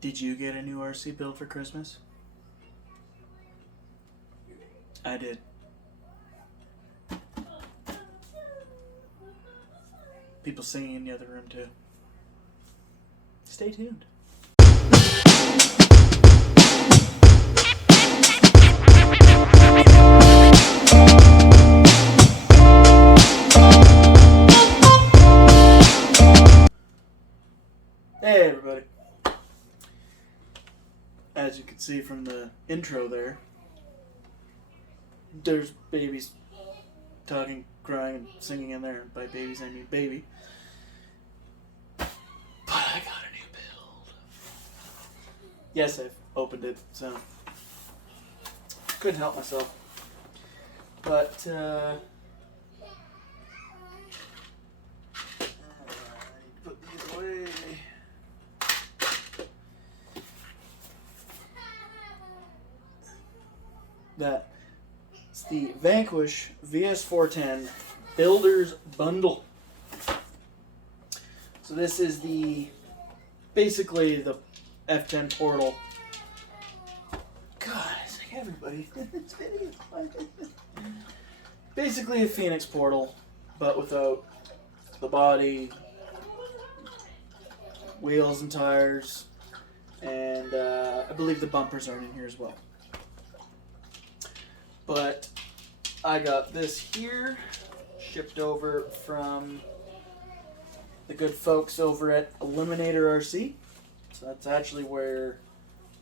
Did you get a new RC build for Christmas? I did. People singing in the other room too. Stay tuned. Hey everybody. As you can see from the intro there's babies talking, crying, and singing in there. By babies I mean baby. But I got a new build. Yes, I've opened it, so couldn't help myself. But I need to put these away. It's the Vanquish VS4-10 Builder's Bundle. So this is basically the F10 portal. God, it's like everybody in this video. Basically a Phoenix portal, but without the body, wheels and tires, and I believe the bumpers aren't in here as well. But I got this here, shipped over from the good folks over at Eliminator RC. So that's actually where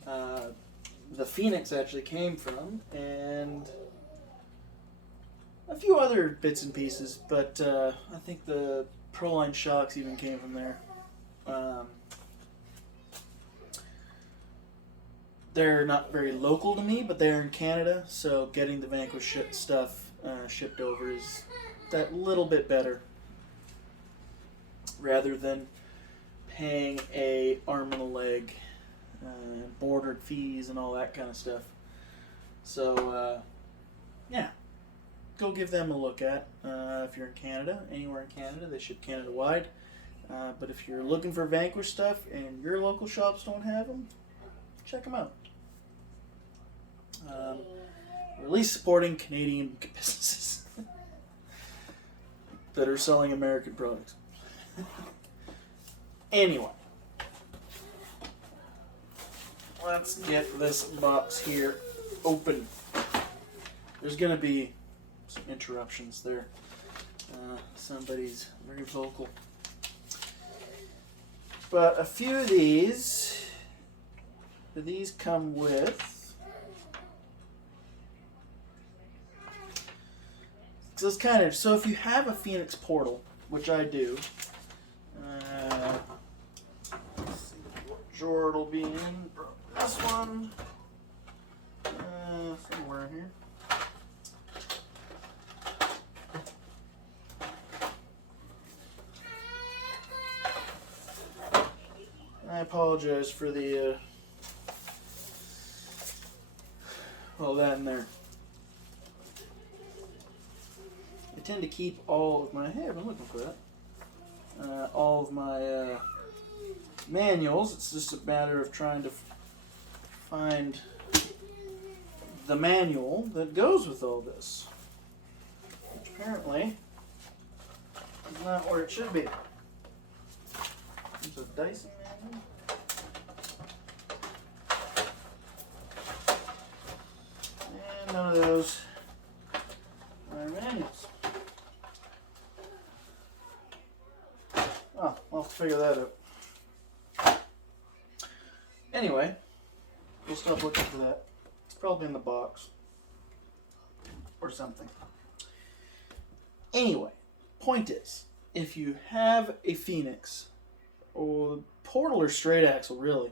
the Phoenix actually came from, and a few other bits and pieces, but I think the Proline shocks even came from there. They're not very local to me, but they're in Canada, so getting the Vanquish stuff shipped over is that little bit better, rather than paying a arm and a leg, bordered fees and all that kind of stuff. So yeah, go give them a look at if you're in Canada. Anywhere in Canada, they ship Canada wide. But if you're looking for Vanquish stuff and your local shops don't have them, check them out. Or at least supporting Canadian businesses that are selling American products. Anyway, let's get this box here open. There's going to be some interruptions there. Somebody's very vocal. But a few of these come with... So it's kind of, so if you have a Phoenix portal, which I do, let's see what drawer it'll be in. This one, somewhere in here. I apologize for the, all that in there. I tend to keep all of my, hey, I've been looking for that, all of my manuals. It's just a matter of trying to find the manual that goes with all this, which apparently is not where it should be. There's a Dyson manual. And none of those are manuals. Oh, I'll have to figure that out. Anyway, we'll stop looking for that. It's probably in the box or something. Anyway, point is, if you have a Phoenix, or portal or straight axle really,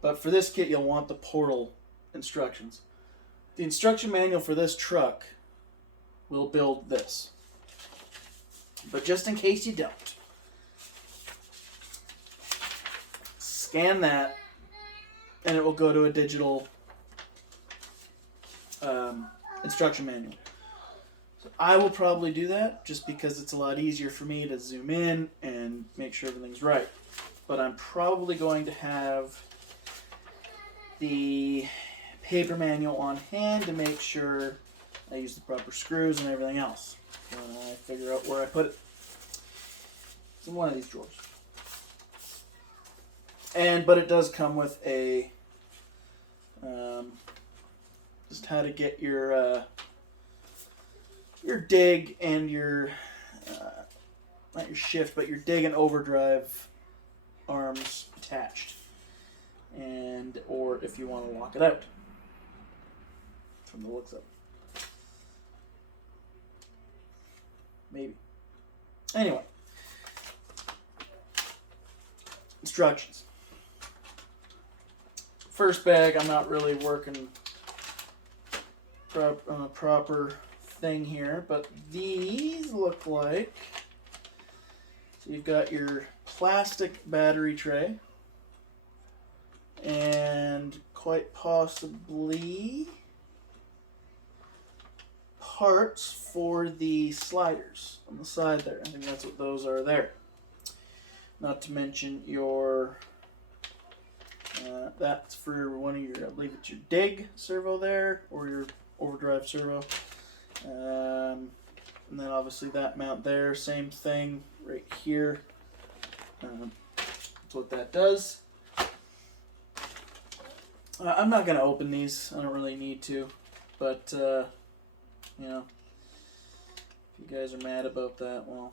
but for this kit you'll want the portal instructions. The instruction manual for this truck will build this. But just in case you don't, scan that, and it will go to a digital instruction manual. So I will probably do that just because it's a lot easier for me to zoom in and make sure everything's right. But I'm probably going to have the paper manual on hand to make sure I use the proper screws and everything else. I figure out where I put it. It's in one of these drawers. But it does come with a just how to get your dig and your not your shift, but your dig and overdrive arms attached, or if you want to lock it out from the looks of it. Maybe. Anyway, instructions. First bag, I'm not really working on a proper thing here, but these look like, so you've got your plastic battery tray, and quite possibly parts for the sliders on the side there. I think that's what those are there. Not to mention your, that's for one of your, I believe it's your dig servo there, or your overdrive servo. And then obviously that mount there, same thing right here. That's what that does. I'm not going to open these, I don't really need to, but you know, if you guys are mad about that, well,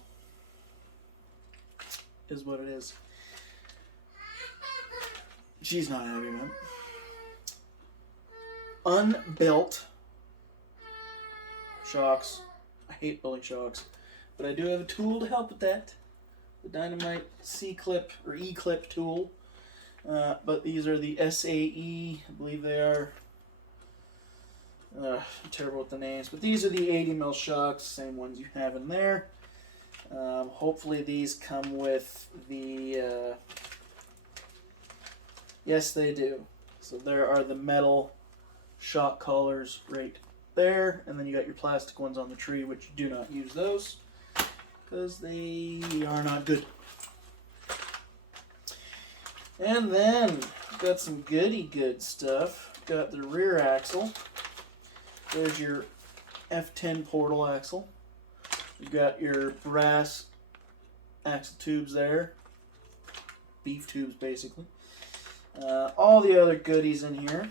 is what it is. She's not happy about it. Unbuilt shocks. I hate building shocks, but I do have a tool to help with that. The Dynamite C-clip or E-clip tool. But these are the SAE, I believe they are. I'm terrible with the names, but these are the 80mm shocks, same ones you have in there. Hopefully these come with the, yes they do. So there are the metal shock collars right there, and then you got your plastic ones on the tree, which do not use those because they are not good. And then got some goody good stuff. Got the rear axle. There's your F10 portal axle. You got your brass axle tubes there. Beef tubes, basically. All the other goodies in here.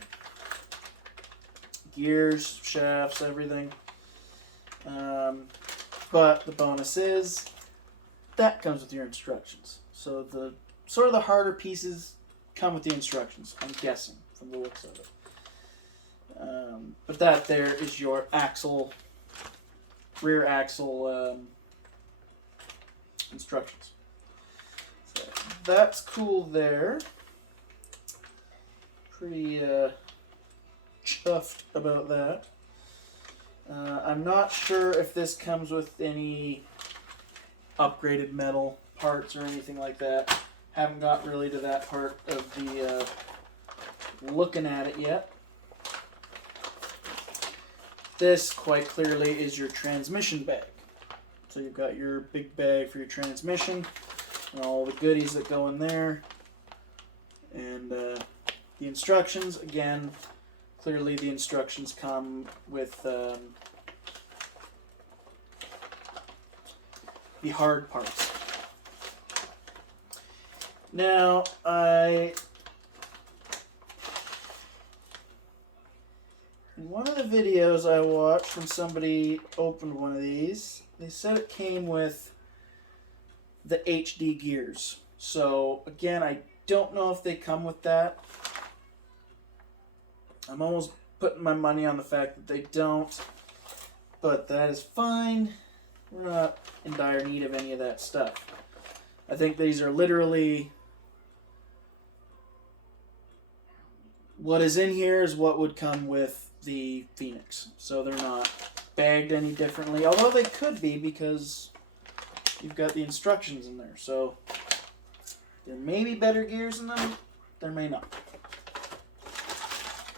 Gears, shafts, everything. But the bonus is, that comes with your instructions. So the sort of the harder pieces come with the instructions, I'm guessing, from the looks of it. But that there is your axle, rear axle instructions. So that's cool there. Pretty chuffed about that. I'm not sure if this comes with any upgraded metal parts or anything like that. Haven't got really to that part of the looking at it yet. This quite clearly is your transmission bag. So you've got your big bag for your transmission and all the goodies that go in there. And the instructions, again, clearly the instructions come with the hard parts. Now, in one of the videos I watched when somebody opened one of these, they said it came with the HD gears. So, again, I don't know if they come with that. I'm almost putting my money on the fact that they don't, but that is fine. We're not in dire need of any of that stuff. I think these are literally, what is in here is what would come with the Phoenix. So they're not bagged any differently, although they could be because you've got the instructions in there. So there may be better gears in them, there may not.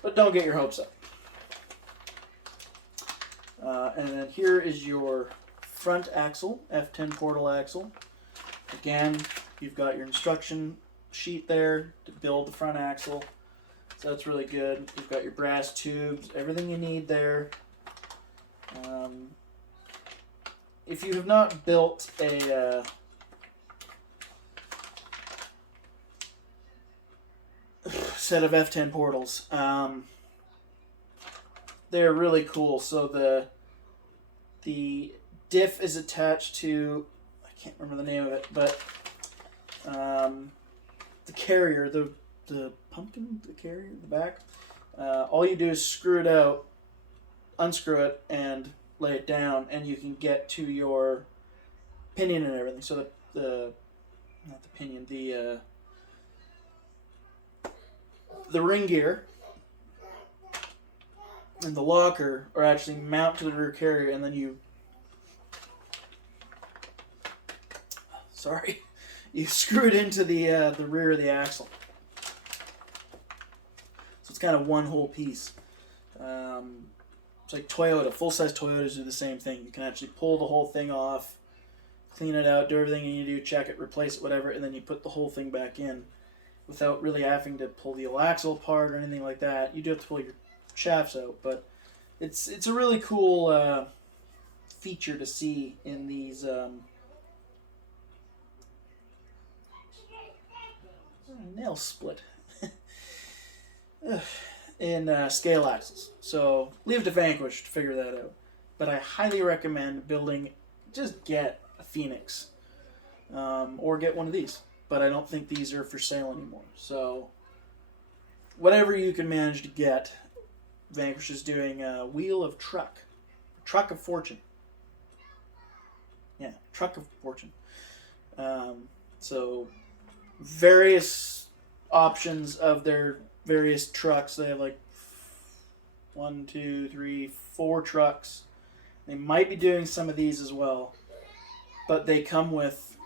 But don't get your hopes up. And then here is your front axle, F10 portal axle. Again, you've got your instruction sheet there to build the front axle. So that's really good. You've got your brass tubes, everything you need there. If you have not built a set of F10 portals, they're really cool. So the diff is attached to, I can't remember the name of it, but the carrier, the pumpkin, the carrier, the back. All you do is screw it out, unscrew it, and lay it down, and you can get to your pinion and everything. So not the pinion, the ring gear and the locker are actually mount to the rear carrier, and then you screw it into the rear of the axle. So it's kind of one whole piece. It's like Toyota. Full-size Toyotas do the same thing. You can actually pull the whole thing off, clean it out, do everything you need to do, check it, replace it, whatever, and then you put the whole thing back in without really having to pull the axle apart or anything like that. You do have to pull your shafts out, but it's a really cool feature to see in these nail split in scale axles. So leave it to Vanquish to figure that out, but I highly recommend building, just get a Phoenix or get one of these, but I don't think these are for sale anymore. So whatever you can manage to get, Vanquish is doing a Wheel of Truck of Fortune. Yeah, Truck of Fortune. So various options of their various trucks. They have like 1, 2, 3, 4 trucks. They might be doing some of these as well, but they come with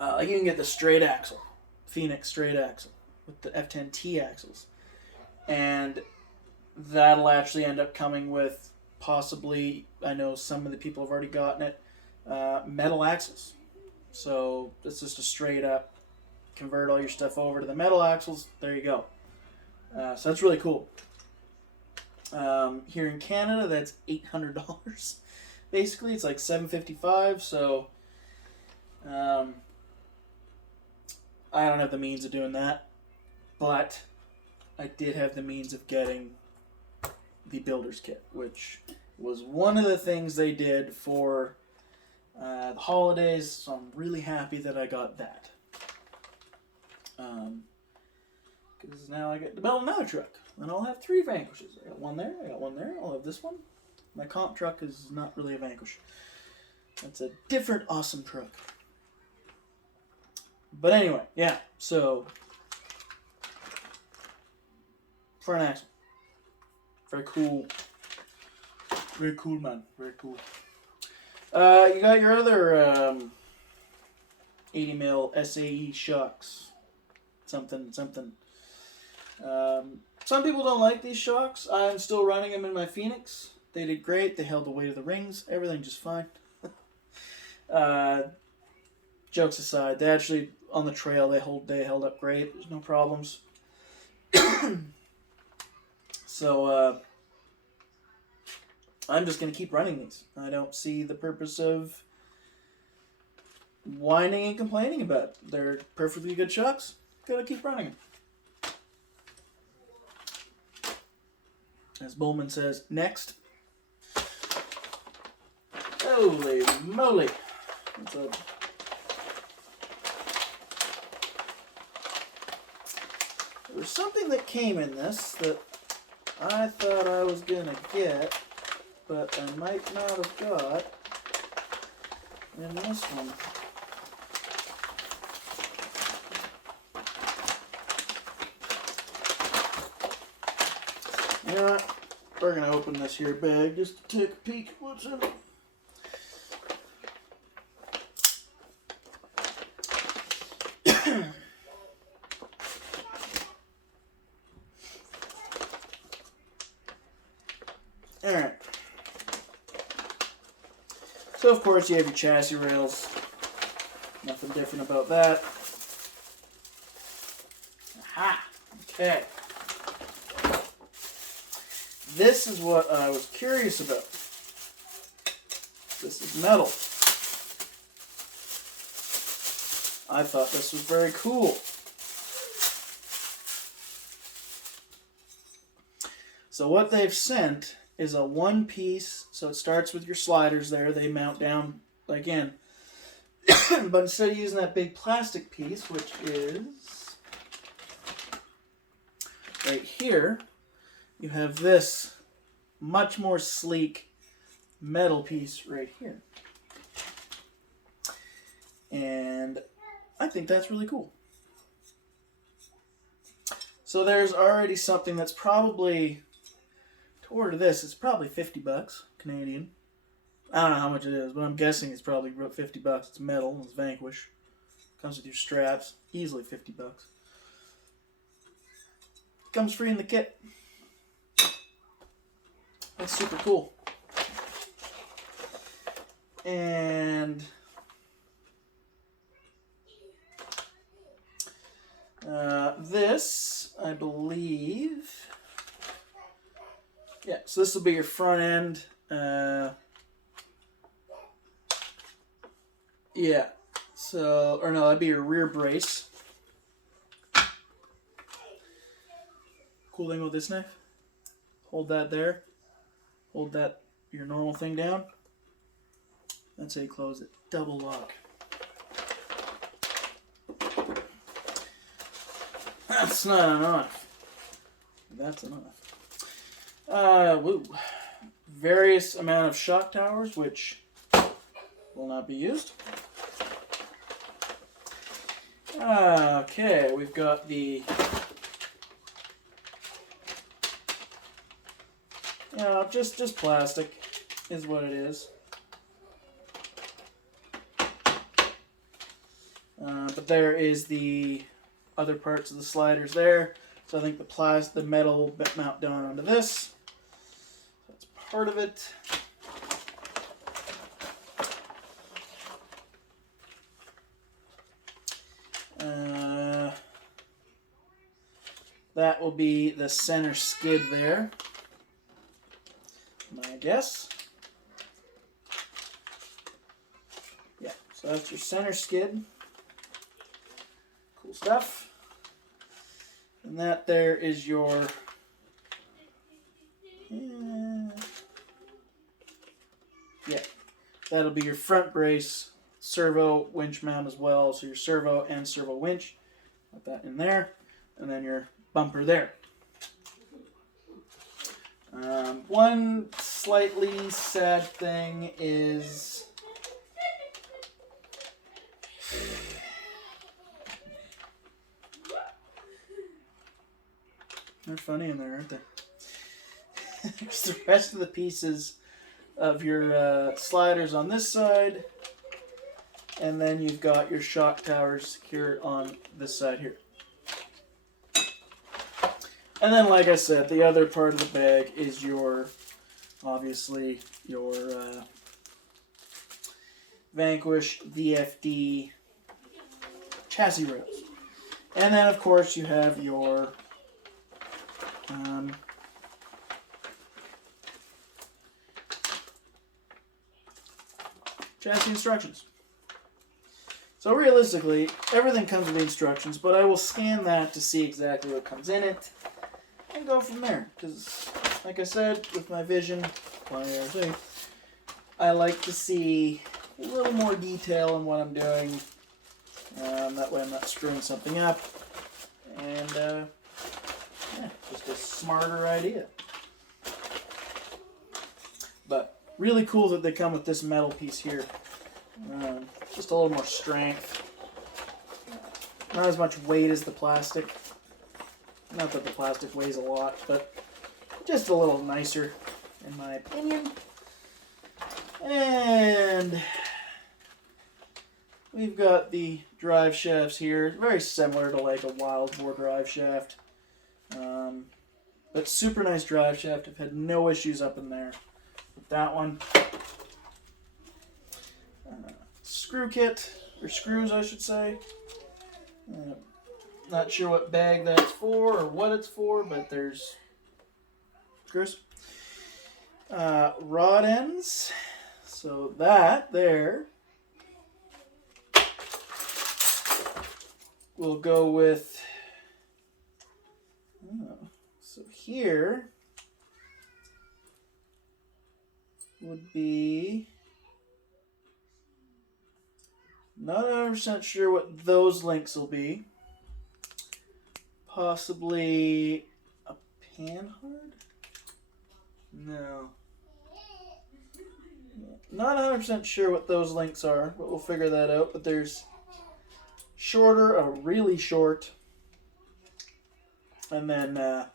you can get the straight axle, Phoenix straight axle with the F10T axles, and that'll actually end up coming with, possibly, I know some of the people have already gotten it, metal axles. So it's just a straight up convert all your stuff over to the metal axles. There you go. So that's really cool. Here in Canada, that's $800. Basically, it's like $755. So I don't have the means of doing that, but I did have the means of getting the builder's kit, which was one of the things they did for the holidays. So I'm really happy that I got that. Because now I get to build another truck. And I'll have 3 Vanquishes. I got one there, I got one there, I'll have this one. My comp truck is not really a Vanquish. That's a different awesome truck. But anyway, yeah, so front axle. Very cool. Very cool, man. Very cool. You got your other 80 mil SAE shocks. Something. Some people don't like these shocks. I'm still running them in my Phoenix. They did great. They held the weight of the rings. Everything just fine. Jokes aside, they actually, on the trail, they held up great. There's no problems. So, I'm just going to keep running these. I don't see the purpose of whining and complaining about it. They're perfectly good shocks. Gotta keep running them. As Bowman says, next. Holy moly. There was something that came in this that I thought I was going to get, but I might not have got in this one. You know what? We're going to open this here bag just to take a peek at what's in it. Alright. So of course you have your chassis rails. Nothing different about that. Aha! Okay. This is what I was curious about. This is metal. I thought this was very cool. So what they've sent is a one piece, so it starts with your sliders there, they mount down again. But instead of using that big plastic piece, which is right here, you have this much more sleek metal piece right here. And I think that's really cool. So there's already something that's probably, to order this, it's probably 50 bucks Canadian. I don't know how much it is, but I'm guessing it's probably about 50 bucks. It's metal, it's Vanquish. Comes with your straps, easily 50 bucks. Comes free in the kit. That's super cool. And this, I believe, yeah, so this will be your front end. Yeah, so, or no, that'd be your rear brace. Cool thing with this knife, hold that there, hold that, your normal thing down. That's how you close it. Double lock. That's not enough. That's enough. Woo. Various amount of shock towers, which will not be used. Okay, we've got the just plastic is what it is. But there is the other parts of the sliders there. So I think the metal will mount down onto this. That's part of it. That will be the center skid there, my guess. Yeah, so that's your center skid. Cool stuff. And that there is your that'll be your front brace, servo winch mount as well. So your servo and servo winch, put that in there, and then your bumper there. One slightly sad thing is they're funny in there, aren't they? There's the rest of the pieces of your sliders on this side, and then you've got your shock towers here on this side here. And then, like I said, the other part of the bag is your, obviously, your Vanquish VFD chassis rails. And then, of course, you have your chassis instructions. So realistically, everything comes with the instructions, but I will scan that to see exactly what comes in it and go from there. Because, like I said, with my vision, I like to see a little more detail in what I'm doing. That way I'm not screwing something up. And, just a smarter idea. But really cool that they come with this metal piece here. Just a little more strength. Not as much weight as the plastic. Not that the plastic weighs a lot, but just a little nicer, in my opinion. And we've got the drive shafts here. Very similar to like a wild boar drive shaft. But super nice drive shaft. I've had no issues up in there with that one. Screw kit, or screws I should say. Not sure what bag that's for or what it's for, but there's Chris. Rod ends. So that there will go with, so here would be, not 100% sure what those links will be. Possibly a panhard? No. Not 100% sure what those links are, but we'll figure that out. But there's shorter, a really short, and then a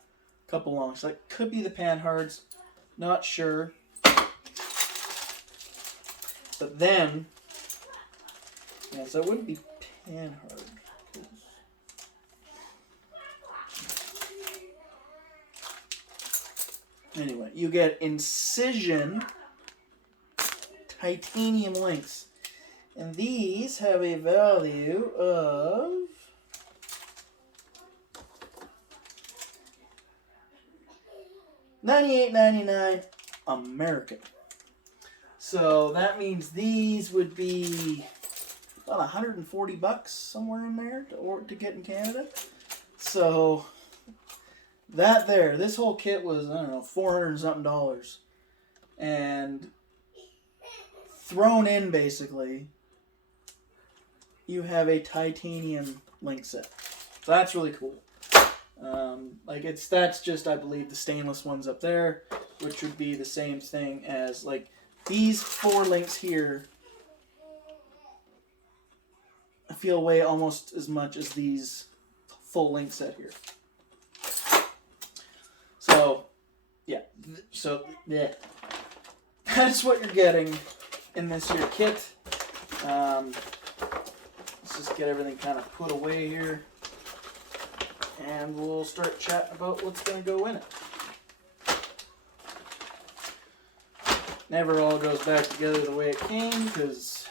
couple long. So that could be the panhards. Not sure. But then, yeah, so it wouldn't be panhard. Anyway, you get Incision titanium links. And these have a value of $98.99 American. So that means these would be about 140 bucks somewhere in there to get in Canada. So that there, this whole kit was, I don't know, $400 and something. And thrown in, basically, you have a titanium link set. So that's really cool. That's just, I believe, the stainless ones up there, which would be the same thing as, like, these 4 links here, I feel weigh almost as much as these full link set here. So, yeah. That's what you're getting in this here kit. Let's just get everything kind of put away here, and we'll start chatting about what's going to go in it. Never all goes back together the way it came, because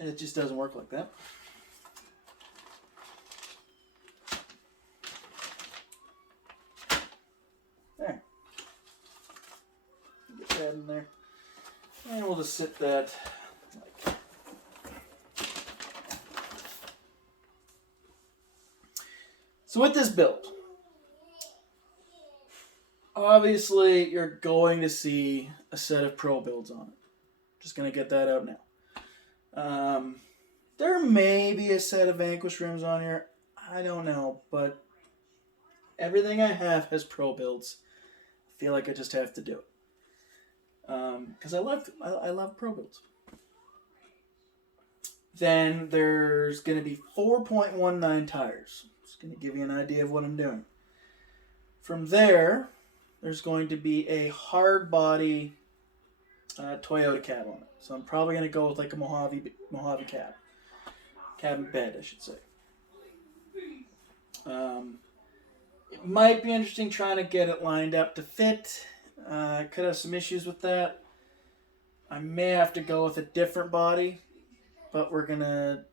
it just doesn't work like that. There. Get that in there. And we'll just sit that like. So with this build, obviously you're going to see a set of pro builds on it. Just going to get that out now. There may be a set of Vanquish rims on here. I don't know, but everything I have has pro builds. I feel like I just have to do it. Because I love pro builds. Then there's going to be 4.19 tires. Just going to give you an idea of what I'm doing. From there, there's going to be a hard body Toyota cab on it. So I'm probably going to go with like a Mojave cab. Cab and bed, I should say. It might be interesting trying to get it lined up to fit. I could have some issues with that. I may have to go with a different body, but we're going to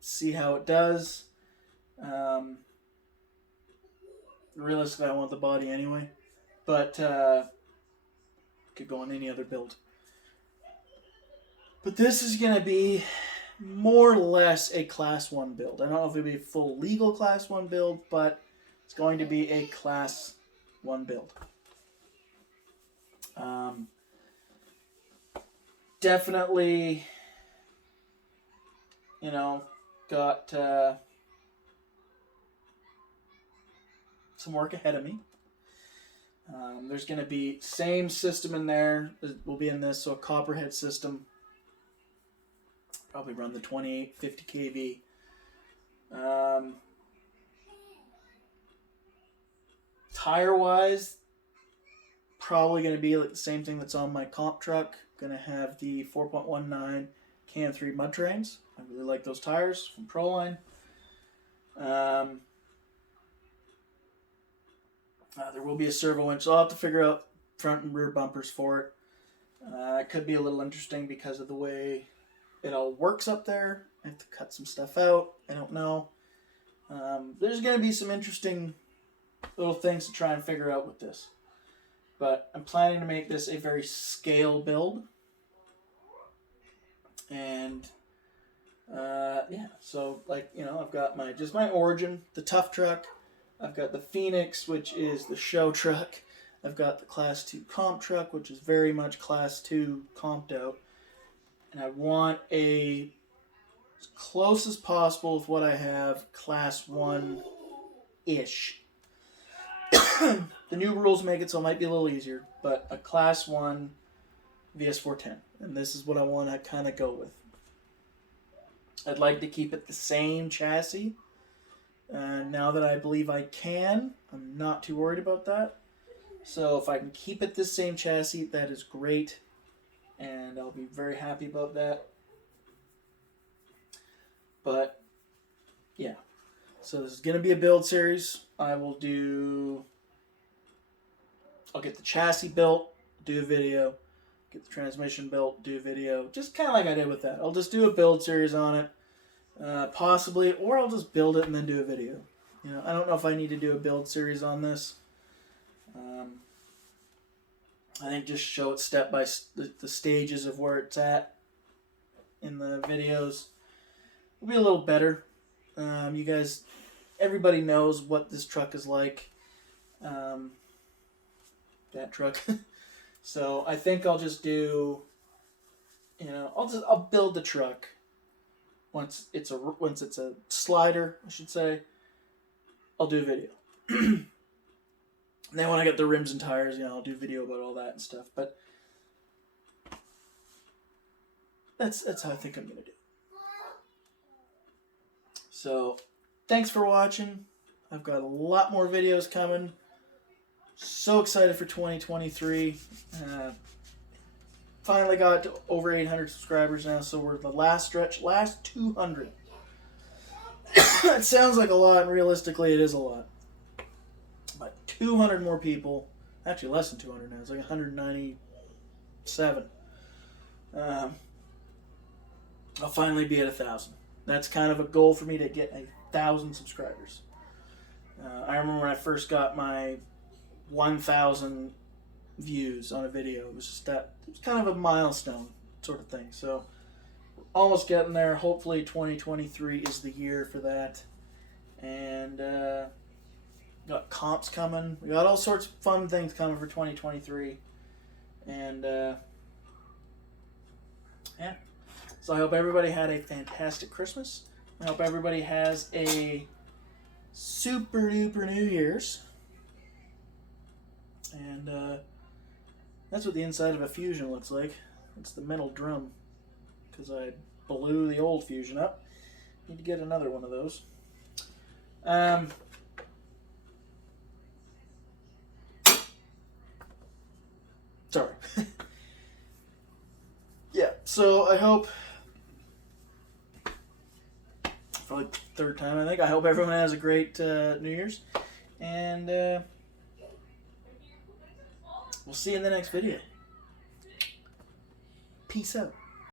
see how it does. Realistically, I want the body anyway, but could go on any other build. But this is going to be more or less a Class 1 build. I don't know if it'll be a full legal Class 1 build, but it's going to be a Class 1 build. Definitely, got some work ahead of me. There's going to be same system in there. It will be in this, so a copperhead system. Probably run the 2850 kV. Tire-wise, probably going to be like the same thing that's on my comp truck. Going to have the 4.19 Cam 3 mud trains. I really like those tires from Proline. There will be a servo winch, so I'll have to figure out front and rear bumpers for it. It could be a little interesting because of the way it all works up there. I have to cut some stuff out. I don't know. There's going to be some interesting little things to try and figure out with this. But I'm planning to make this a very scale build. And yeah, so like, you know, I've got my Origin, the tough truck. I've got the Phoenix, which is the show truck. I've got the Class 2 comp truck, which is very much Class 2 comped out. And I want as close as possible with what I have, Class 1-ish. The new rules make it so it might be a little easier, but a Class 1 VS4-10. And this is what I want to kind of go with. I'd like to keep it the same chassis. Now that I believe I can, I'm not too worried about that. So if I can keep it the same chassis, that is great. And I'll be very happy about that. But, yeah. So this is going to be a build series. I'll get the chassis built, do a video. Get the transmission built, do a video. Just kind of like I did with that. I'll just do a build series on it. Possibly, or I'll just build it and then do a video. You know, I don't know if I need to do a build series on this. I think just show it step by the stages of where it's at in the videos. It'll be a little better. You guys, everybody knows what this truck is like. That truck. So I think I'll just do, you know, I'll build the truck once it's a slider, I should say. I'll do a video. And then when I get the rims and tires, you know, I'll do a video about all that and stuff. But that's how I think I'm gonna do. So thanks for watching. I've got a lot more videos coming. So excited for 2023. Finally got to over 800 subscribers now, so we're the last stretch, last 200. It sounds like a lot, and realistically it is a lot. But 200 more people, actually less than 200 now, it's like 197. I'll finally be at 1,000. That's kind of a goal for me, to get 1,000 subscribers. I remember when I first got my 1,000 views on a video. It was just that, it was kind of a milestone sort of thing. So we're almost getting there. Hopefully 2023 is the year for that. And got comps coming. We got all sorts of fun things coming for 2023. And yeah. So I hope everybody had a fantastic Christmas. I hope everybody has a super duper New Year's. And that's what the inside of a Fusion looks like. It's the metal drum, because I blew the old Fusion up. Need to get another one of those. Sorry. Yeah, so I hope, for like the third time I think, I hope everyone has a great New Year's. And we'll see you in the next video. Peace out.